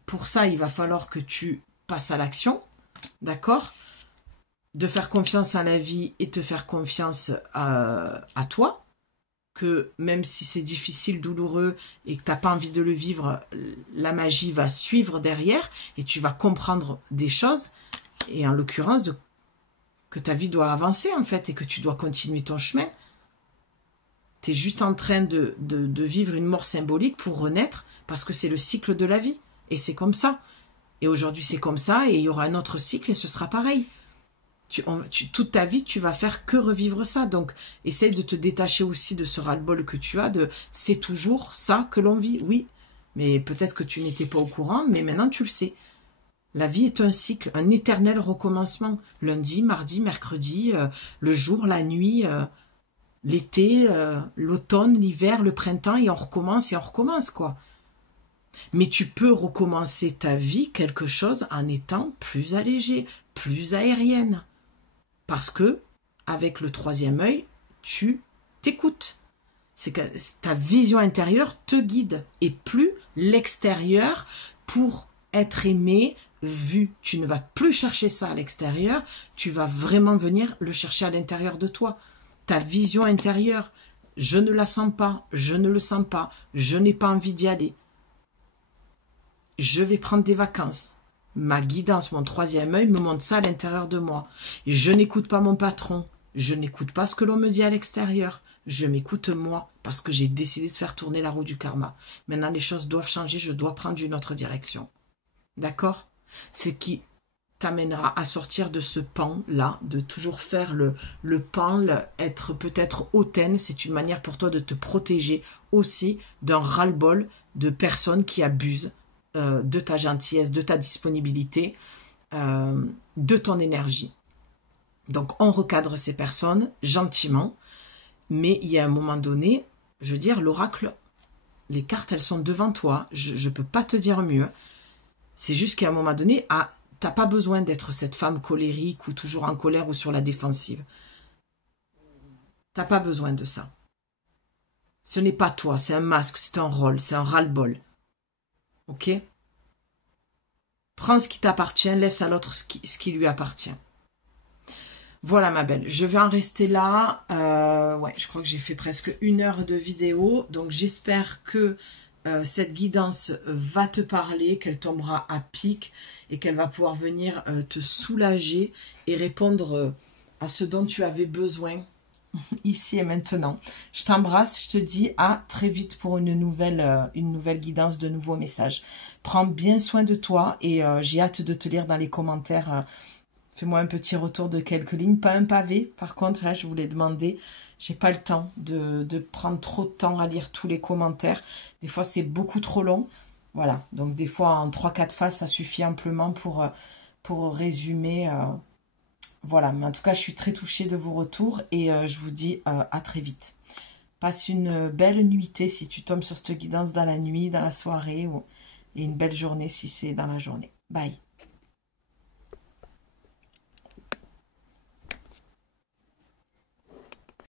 Pour ça, il va falloir que tu passes à l'action, d'accord ? De faire confiance à la vie et te faire confiance à toi, que même si c'est difficile, douloureux et que tu n'as pas envie de le vivre, la magie va suivre derrière et tu vas comprendre des choses et en l'occurrence que ta vie doit avancer en fait et que tu dois continuer ton chemin. Tu es juste en train de vivre une mort symbolique pour renaître parce que c'est le cycle de la vie et c'est comme ça. Et aujourd'hui c'est comme ça et il y aura un autre cycle et ce sera pareil. Toute ta vie, tu vas faire que revivre ça. Donc, essaye de te détacher aussi de ce ras-le-bol que tu as, c'est toujours ça que l'on vit. Oui, mais peut-être que tu n'étais pas au courant, mais maintenant tu le sais. La vie est un cycle, un éternel recommencement. Lundi, mardi, mercredi, le jour, la nuit, l'été, l'automne, l'hiver, le printemps, et on recommence, quoi. Mais tu peux recommencer ta vie, quelque chose, en étant plus allégé, plus aérienne. Parce que, avec le 3e œil, tu t'écoutes. C'est que ta vision intérieure te guide et plus l'extérieur pour être aimé, vu. Tu ne vas plus chercher ça à l'extérieur, tu vas vraiment venir le chercher à l'intérieur de toi. Ta vision intérieure, je ne la sens pas, je ne le sens pas, je n'ai pas envie d'y aller. Je vais prendre des vacances. Ma guidance, mon troisième œil me montre ça à l'intérieur de moi. Je n'écoute pas mon patron, je n'écoute pas ce que l'on me dit à l'extérieur. Je m'écoute moi parce que j'ai décidé de faire tourner la roue du karma. Maintenant, les choses doivent changer, je dois prendre une autre direction. D'accord? Ce qui t'amènera à sortir de ce pan-là, de toujours faire le pan, être peut-être hautaine. C'est une manière pour toi de te protéger aussi d'un ras-le-bol de personnes qui abusent de ta gentillesse, de ta disponibilité, de ton énergie. Donc, on recadre ces personnes gentiment. Mais il y a un moment donné, je veux dire, l'oracle, les cartes, elles sont devant toi. Je ne peux pas te dire mieux. C'est juste qu'à un moment donné, tu n'as pas besoin d'être cette femme colérique ou toujours en colère ou sur la défensive. Tu n'as pas besoin de ça. Ce n'est pas toi, c'est un masque, c'est un rôle, c'est un ras-le-bol. Ok? Prends ce qui t'appartient, laisse à l'autre ce qui lui appartient. Voilà ma belle, je vais en rester là. Ouais, je crois que j'ai fait presque 1 heure de vidéo. Donc j'espère que cette guidance va te parler, qu'elle tombera à pic et qu'elle va pouvoir venir te soulager et répondre à ce dont tu avais besoin ici et maintenant. Je t'embrasse, je te dis à très vite pour une nouvelle guidance, de nouveaux messages. Prends bien soin de toi et j'ai hâte de te lire dans les commentaires. Fais-moi un petit retour de quelques lignes, pas un pavé. Par contre, là, je voulais demander, j'ai pas le temps de prendre trop de temps à lire tous les commentaires. Des fois, c'est beaucoup trop long. Voilà, donc des fois, en 3-4 phases, ça suffit amplement pour résumer. Voilà, mais en tout cas, je suis très touchée de vos retours et je vous dis à très vite. Passe une belle nuitée si tu tombes sur cette guidance dans la nuit, dans la soirée, et une belle journée si c'est dans la journée. Bye.